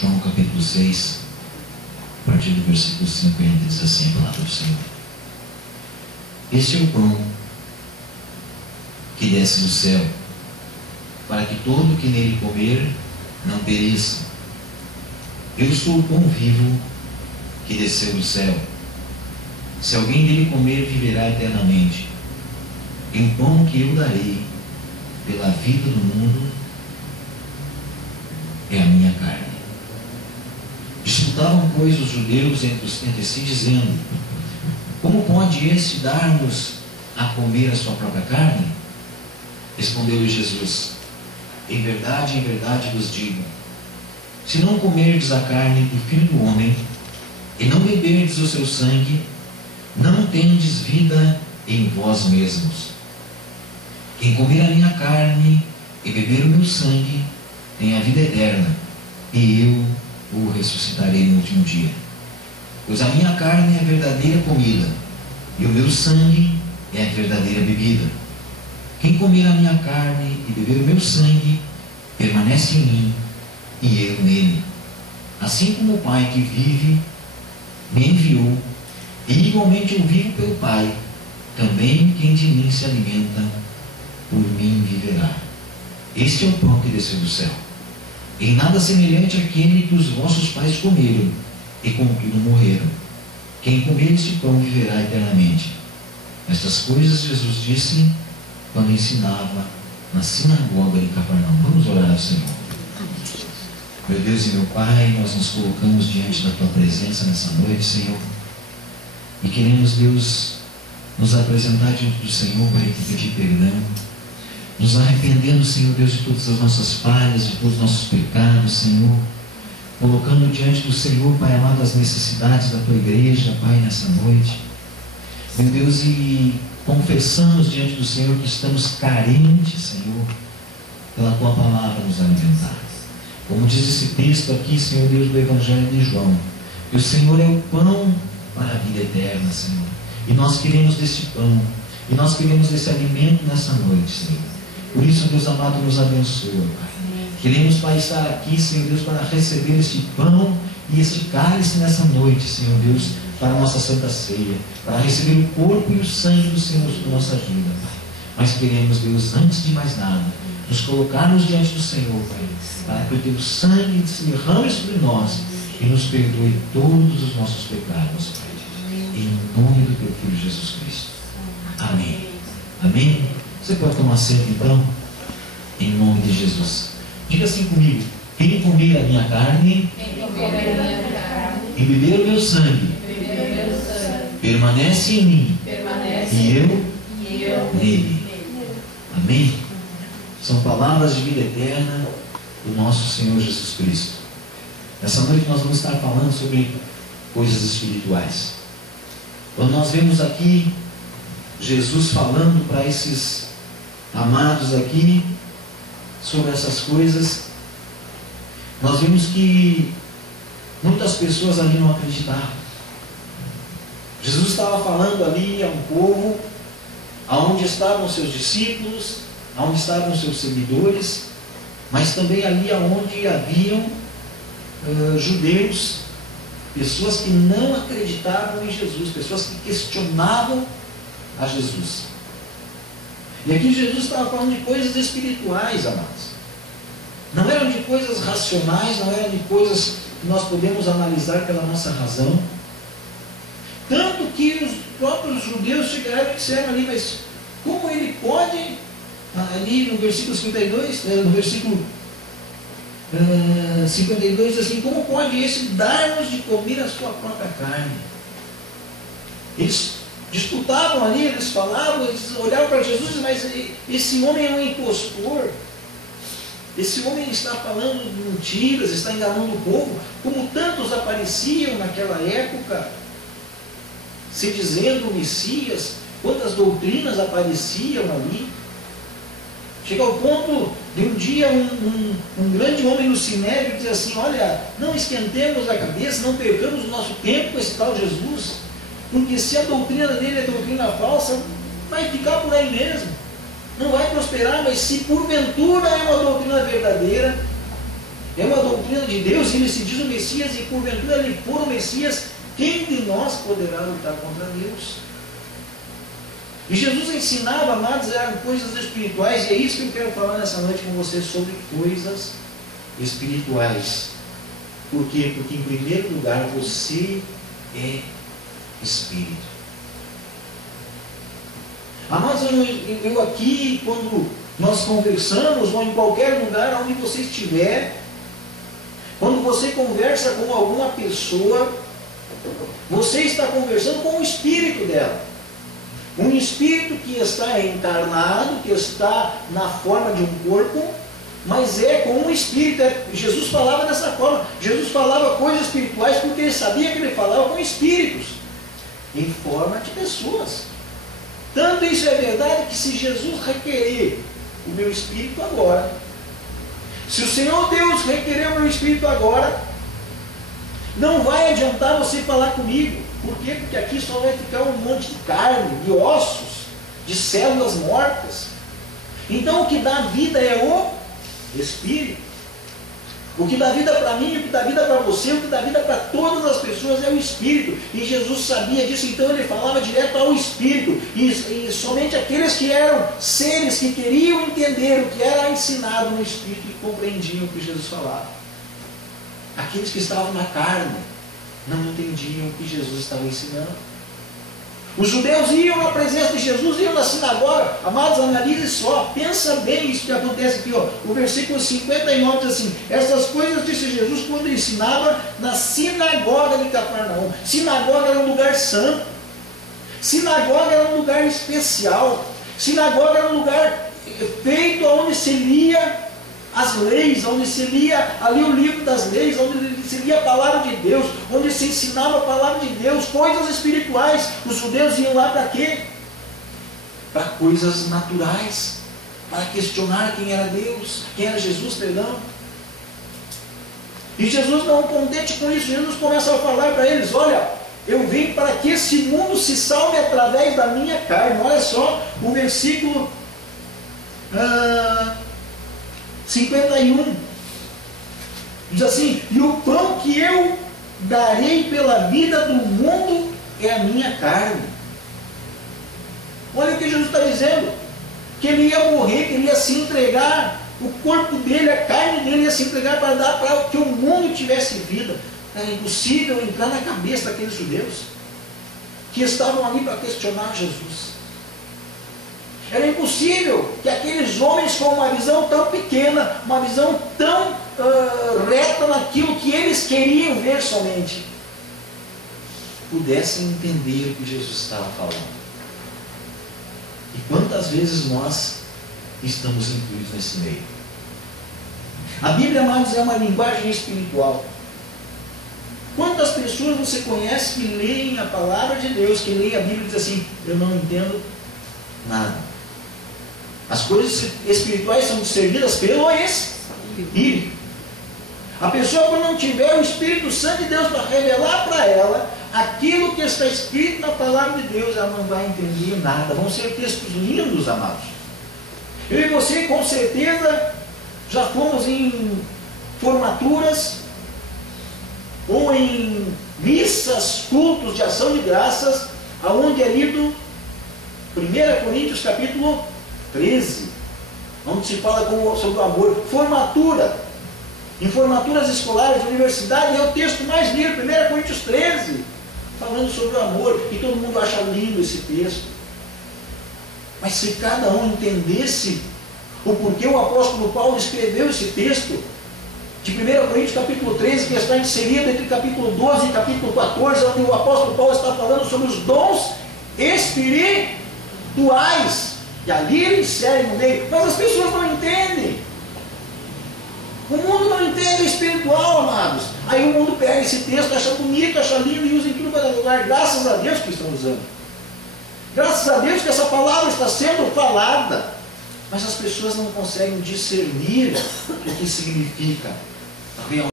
João capítulo 6, a partir do versículo 50, diz assim a palavra do Senhor: Este é o pão que desce do céu, para que todo que nele comer não pereça. Eu sou o pão vivo que desceu do céu. Se alguém dele comer, viverá eternamente. E o pão que eu darei pela vida do mundo é a minha carne. Disputavam, pois, os judeus entre si, dizendo: Como pode este dar-nos a comer a sua própria carne? Respondeu-lhe Jesus: em verdade vos digo, se não comerdes a carne do Filho do Homem e não beberdes o seu sangue, não tendes vida em vós mesmos. Quem comer a minha carne e beber o meu sangue tem a vida eterna, e eu o ressuscitarei no último dia. Pois a minha carne é a verdadeira comida, e o meu sangue é a verdadeira bebida. Quem comer a minha carne e beber o meu sangue, permanece em mim, e eu nele. Assim como o Pai que vive me enviou, e igualmente eu vivo pelo Pai, também quem de mim se alimenta, por mim viverá. Este é o pão que desceu do céu, em nada semelhante àquele que os vossos pais comeram, e contudo morreram. Quem comer este pão viverá eternamente. Estas coisas Jesus disse quando ensinava na sinagoga de Cafarnaum. Vamos orar ao Senhor. Meu Deus e meu Pai, nós nos colocamos diante da Tua presença nessa noite, Senhor, e queremos, Deus, nos apresentar diante do Senhor para te pedir perdão, nos arrependendo, Senhor Deus, de todas as nossas falhas, de todos os nossos pecados, Senhor, colocando diante do Senhor, Pai amado, as necessidades da Tua igreja, Pai, nessa noite, meu Deus, e confessamos diante do Senhor que estamos carentes, Senhor, pela Tua palavra nos alimentar. Como diz esse texto aqui, Senhor Deus, do Evangelho de João, que o Senhor é o pão para a vida eterna, Senhor. E nós queremos desse pão, e nós queremos desse alimento nessa noite, Senhor. Por isso, Deus amado, nos abençoa, Pai. Queremos, Pai, estar aqui, Senhor Deus, para receber este pão e este cálice nessa noite, Senhor Deus, para a nossa santa ceia, para receber o corpo e o sangue do Senhor sobre nossa vida, Pai. Mas queremos, Deus, antes de mais nada, nos colocarmos diante do Senhor, Pai, para que o Teu sangue se derrame sobre nós e nos perdoe todos os nossos pecados, Pai. Em nome do Teu Filho Jesus Cristo. Amém. Amém. Você pode tomar assento, então, em nome de Jesus. Diga assim comigo: quem comer a minha carne e beber o meu sangue, permanece em mim, e eu nele. Amém? São palavras de vida eterna do nosso Senhor Jesus Cristo. Essa noite nós vamos estar falando sobre coisas espirituais. Quando nós vemos aqui Jesus falando para esses amados aqui sobre essas coisas, nós vimos que muitas pessoas ali não acreditavam. Jesus estava falando ali a um povo aonde estavam seus discípulos, aonde estavam seus seguidores, mas também ali aonde haviam judeus, pessoas que não acreditavam em Jesus, pessoas que questionavam a Jesus. E aqui Jesus estava falando de coisas espirituais, amados. Não eram de coisas racionais, não eram de coisas que nós podemos analisar pela nossa razão. Tanto que os próprios judeus chegaram e disseram ali: mas como ele pode, ali no versículo 52, no versículo 52, assim, como pode esse dar-nos de comer a sua própria carne? Eles disputavam ali, eles falavam, eles olhavam para Jesus e diziam: mas esse homem é um impostor, esse homem está falando mentiras, está enganando o povo, como tantos apareciam naquela época, se dizendo o Messias, quantas doutrinas apareciam ali. Chega ao ponto de um dia um grande homem no Sinédrio dizer assim: olha, não esquentemos a cabeça, não percamos o nosso tempo com esse tal Jesus, porque se a doutrina dele é doutrina falsa, vai ficar por aí mesmo, não vai prosperar. Mas se porventura é uma doutrina verdadeira, é uma doutrina grande de Deus, ele se diz o Messias, e porventura ele for o Messias, quem de nós poderá lutar contra Deus? E Jesus ensinava, amados, eram coisas espirituais, e é isso que eu quero falar nessa noite com vocês, sobre coisas espirituais. Por quê? Porque em primeiro lugar você é espírito. Amados, eu aqui, quando nós conversamos, ou em qualquer lugar onde você estiver, quando você conversa com alguma pessoa, você está conversando com o espírito dela. Um espírito que está encarnado, que está na forma de um corpo, mas é com um espírito. Jesus falava dessa forma. Jesus falava coisas espirituais porque ele sabia que ele falava com espíritos, em forma de pessoas. Tanto isso é verdade que se Jesus requerer o meu espírito agora, se o Senhor Deus requerer o meu espírito agora, não vai adiantar você falar comigo. Por quê? Porque aqui só vai ficar um monte de carne, de ossos, de células mortas. Então o que dá vida é o Espírito. O que dá vida para mim, o que dá vida para você, o que dá vida para todas as pessoas é o Espírito. E Jesus sabia disso, então ele falava direto ao Espírito. E somente aqueles que eram seres que queriam entender o que era ensinado no Espírito e compreendiam o que Jesus falava. Aqueles que estavam na carne não entendiam o que Jesus estava ensinando. Os judeus iam na presença de Jesus, iam na sinagoga. Amados, analise só, pensa bem isso que acontece aqui, ó. O versículo 59 diz assim: essas coisas disse Jesus quando ensinava na sinagoga de Cafarnaum. Sinagoga era um lugar santo, sinagoga era um lugar especial, sinagoga era um lugar feito onde se lia as leis, onde se lia ali o livro das leis, onde se lia a palavra de Deus, onde se ensinava a palavra de Deus, coisas espirituais. Os judeus iam lá para quê? Para coisas naturais, para questionar quem era Deus, quem era Jesus, perdão. E Jesus, não contente com isso, Jesus começa a falar para eles: olha, eu vim para que esse mundo se salve através da minha carne. Olha só o versículo 51, diz assim: e o pão que eu darei pela vida do mundo é a minha carne. Olha o que Jesus está dizendo, que ele ia morrer, que ele ia se entregar, o corpo dele, a carne dele ia se entregar para dar para que o mundo tivesse vida. Era impossível entrar na cabeça daqueles judeus que estavam ali para questionar Jesus. Era impossível que aqueles homens com uma visão tão pequena, uma visão tão reta naquilo que eles queriam ver somente, pudessem entender o que Jesus estava falando. E quantas vezes nós estamos incluídos nesse meio? A Bíblia, amados, é uma linguagem espiritual. Quantas pessoas você conhece que leem a palavra de Deus, que leem a Bíblia e dizem assim: eu não entendo nada. As coisas espirituais são discernidas pelo Espírito. A pessoa, quando não tiver o Espírito Santo de Deus para revelar para ela aquilo que está escrito na palavra de Deus, ela não vai entender nada. Vão ser textos lindos, amados. Eu e você, com certeza, já fomos em formaturas ou em missas, cultos de ação de graças, aonde é lido 1 Coríntios capítulo 13, onde se fala sobre o amor. Formatura, em formaturas escolares de universidade, é o texto mais lido, 1 Coríntios 13, falando sobre o amor, e todo mundo acha lindo esse texto. Mas se cada um entendesse o porquê o apóstolo Paulo escreveu esse texto de 1 Coríntios capítulo 13, que está inserido entre capítulo 12 e capítulo 14, onde o apóstolo Paulo está falando sobre os dons espirituais. E ali ele insere no meio, mas as pessoas não entendem. O mundo não entende o espiritual, amados. Aí o mundo pega esse texto, acha bonito, acha lindo e usa em tudo para lugar. Graças a Deus que estão usando. Graças a Deus que essa palavra está sendo falada. Mas as pessoas não conseguem discernir o que significa realmente.